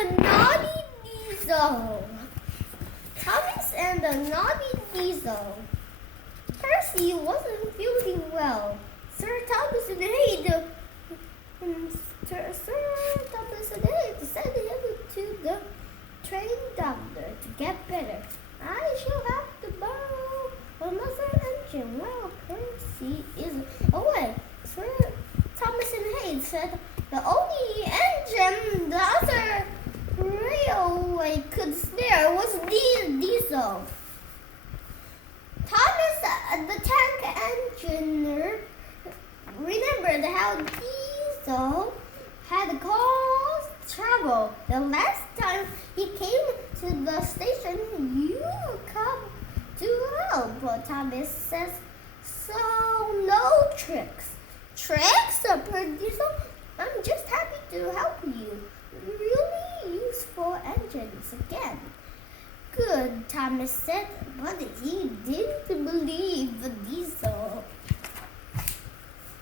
the naughty Diesel. Thomas and the naughty Diesel. Percy wasn't feeling well. Sir Thomas and Hade sent him to the train doctor to get better. I shall have to borrow another engine while Percy is away. Sir Thomas and Hade said the only engine the other railway could spare was Diesel. Thomas, the tank engineer, remembered how Diesel had caused trouble. The last time he came to the station, you come to help, Thomas says. So, no tricks. Tricks, purred Diesel. I'm just happy to help you. Really useful engines again. Good, Thomas said, but he didn't believe Diesel.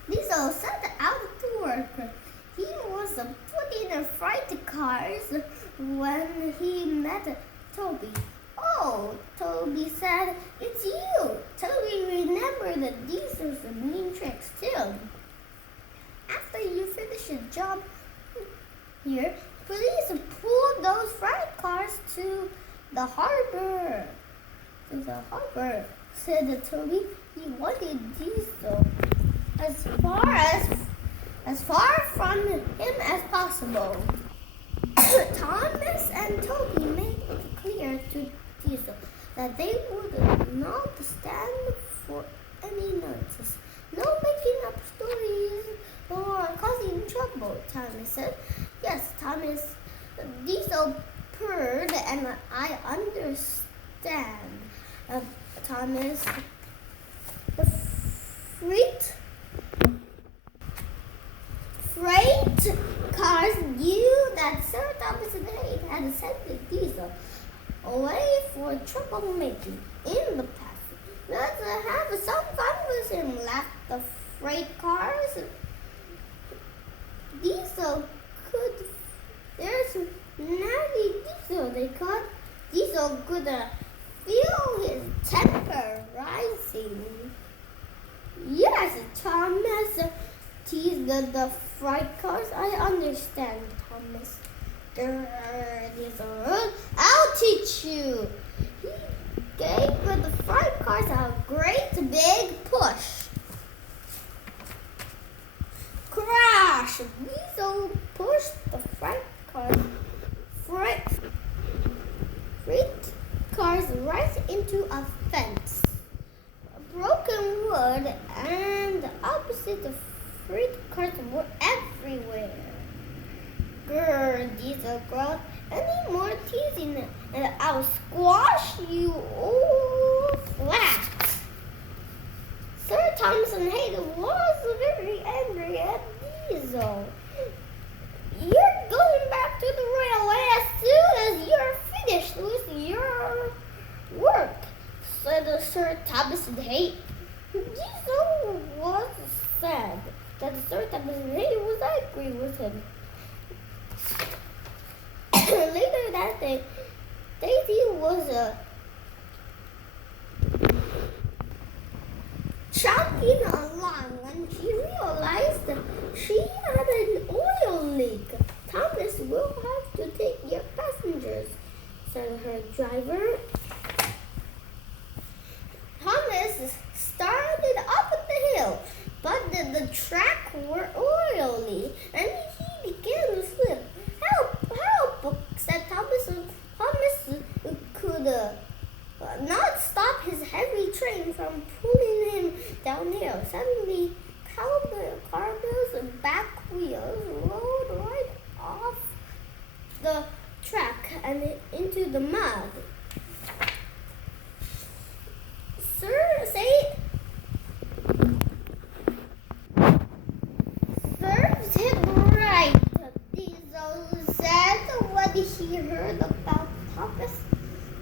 Diesel set out to work. He was putting freight cars when he met Toby. Oh, Toby said, it's you. Toby remembered Diesel's mean tricks too. After you finish your job here, please pull those freight cars to the harbor. To the harbor, said Toby. He wanted Diesel as far from him as possible. Thomas and Toby made it clear to Diesel that they would not stand for any nonsense. No making up stories or causing trouble, Thomas said. Yes, Thomas. Diesel purred, and I understand. Thomas, the freight cars knew that Sir Thomas and Hade had sent Diesel away for troublemaking in the past. Let's have some fun with him, laughed the freight cars. Diesel could. There's naughty Diesel, they called. Diesel could feel his temper rising. Yes, Thomas, teased the freight cars. I understand, Thomas. Diesel, I'll teach you. He gave the freight cars a great big push. Crash! Diesel pushed the freight cars right into a fence. Broken wood and opposite the freight cars were everywhere. Grr, Diesel growled. Any more teasing and I'll squash you all flat. Sir Thomas and Hade was very angry at Diesel. You're going back to the railway as soon as you're finished with your work, said Sir Thomas and Hade. Diesel was sad that Sir Thomas and Hade was angry with him. Later that day, Daisy was chomping along when she realized she had an oil leak. Thomas will have to take your passengers, said her driver. Thomas started up the hill, but the track were oily and he began to slip. Help, help, said Thomas. Thomas could not stop his heavy train from pulling him downhill. Suddenly, Carmel's back wheels rolled right off the track and into the mud. Serves him right, Diesel said when he heard about Thomas.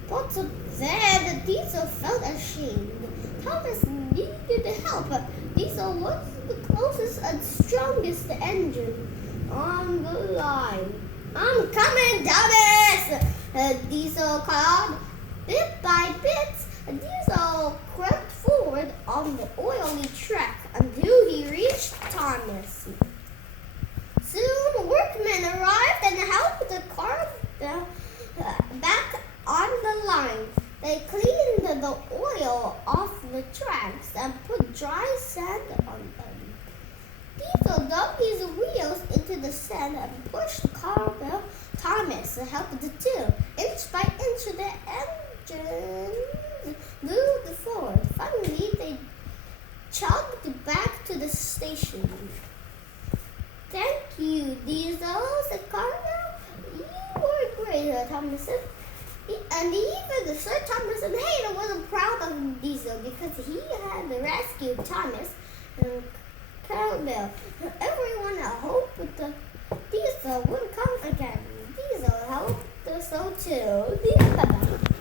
But then Diesel felt ashamed. Thomas needed help. Diesel was the closest and strongest engine on the line. I'm coming, Thomas! Diesel called. Bit by bit, Diesel crept forward on the oily track until he reached Thomas. Soon, workmen arrived and helped the car back on the line. They cleaned the oil off the tracks and put dry sand on them. Diesel dug his wheels into the sand and pushed Carvel. Thomas helped too. Inch by inch, the engine moved forward. Finally, they chugged back to the station. Thank you, Diesel, said Carvel. You were great, Thomas said. And even Sir Thomas and Hayden wasn't proud of Diesel because he had rescued Thomas and Carvel. Everyone hoped the Diesel would come again. Diesel hoped so too. Bye-bye.